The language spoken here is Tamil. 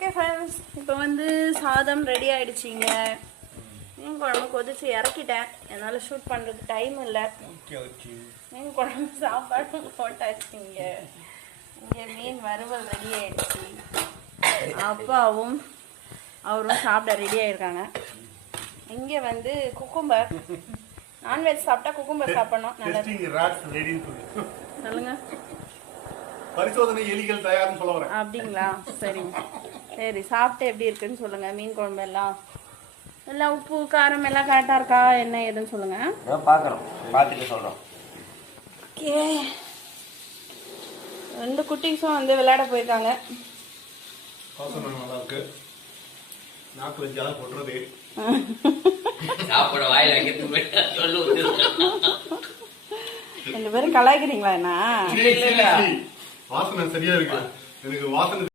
ஓகே ஃப்ரெண்ட்ஸ், இப்போ வந்து சாதம் ரெடி ஆயிடுச்சிங்க. மீன் குழம்பு கொதிச்சு இறக்கிட்டேன். என்னால் ஷூட் பண்ணுறதுக்கு டைம் இல்லை. மீன் குழம்பு சாப்பாடும் போட்டாச்சுங்க. இங்கே மீன் வறுவல் ரெடி ஆயிடுச்சு. அப்பாவும் அவரும் சாப்பிட ரெடி ஆயிருக்காங்க. இங்கே வந்து குக்கும்பர், நான்வெஜ் சாப்பிட்டா குக்கும்பர் சாப்பிடணும். நல்லது. சொல்லுங்க. பரிசோதனை எலிகள் தயார்னு சொல்ல வரேன். அப்படிங்களா? சரிங்க. சரி, சாப்பிட்டு எப்படி இருக்குன்னு சொல்லுங்க. மீன் குழம்பு எல்லாம் உப்பு காரம் எல்லாம் கரெக்டா இருக்கா என்ன ஏதுன்னு சொல்லுங்க. பார்க்குறோம், பார்த்துட்டு சொல்கிறோம். ஓகே, 2 குட்டீஸும் வந்து விளையாட போயிருக்காங்க. நல்லா இருக்கு. நாக்கு வச்சாலும் போட்டுறது சாப்பிட வாயில் வைக்கிறது சொல்லு. 2 பேரும் கலாய்க்கிறீங்களா என்ன? வாசனை சரியா இருக்கு. எனக்கு வாசனை